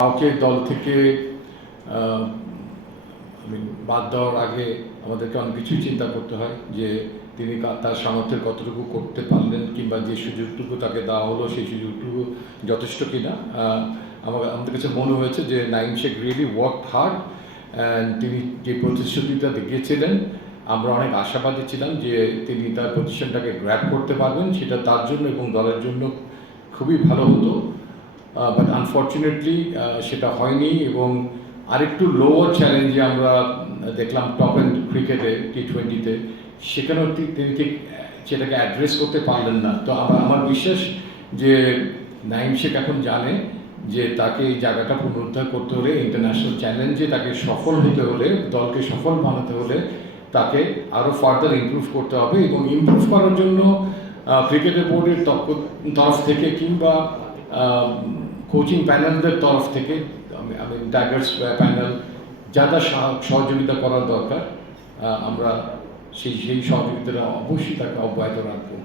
কাউকে দল থেকে বাদ দেওয়ার আগে আমাদেরকে অনেক কিছুই চিন্তা করতে হয় যে তিনি তার সামর্থ্যের কতটুকু করতে পারলেন, কিংবা যে সুযোগটুকু তাকে দেওয়া হলো সেই সুযোগটুকু যথেষ্ট কিনা। আমাদের কাছে মনে হয়েছে যে Naeem Sheikh really work hard, and তিনি যে প্রতিশ্রুতিটা দিয়েছিলেন আমরা অনেক আশাবাদী ছিলাম যে তিনি তার পজিশনটাকে গ্র্যাব করতে পারবেন, সেটা তার জন্য এবং দলের জন্য খুবই ভালো হতো। বাট আনফর্চুনেটলি সেটা হয়নি, এবং আরেকটু লোয়ার চ্যালেঞ্জে আমরা দেখলাম টপ এন্ড ক্রিকেটে T20-তে, সেখানেও তিনি ঠিক সেটাকে অ্যাড্রেস করতে পারলেন না। তো আমার বিশ্বাস যে নাঈম শেখ এখন জানে যে তাকে এই জায়গাটা পুনরুদ্ধার করতে হলে, ইন্টারন্যাশনাল চ্যালেঞ্জে তাকে সফল হতে হলে, দলকে সফল বানাতে হলে তাকে আরও ফার্দার ইমপ্রুভ করতে হবে। এবং ইমপ্রুভ করার জন্য ক্রিকেটের বোর্ডের তরফ থেকে কিংবা কোচিং প্যানেলদের তরফ থেকে টাইগার্স প্যানেল যারা সহযোগিতা করার দরকার আমরা সেই সহযোগিতাটা অবশ্যই তাকে অব্যাহত রাখবো।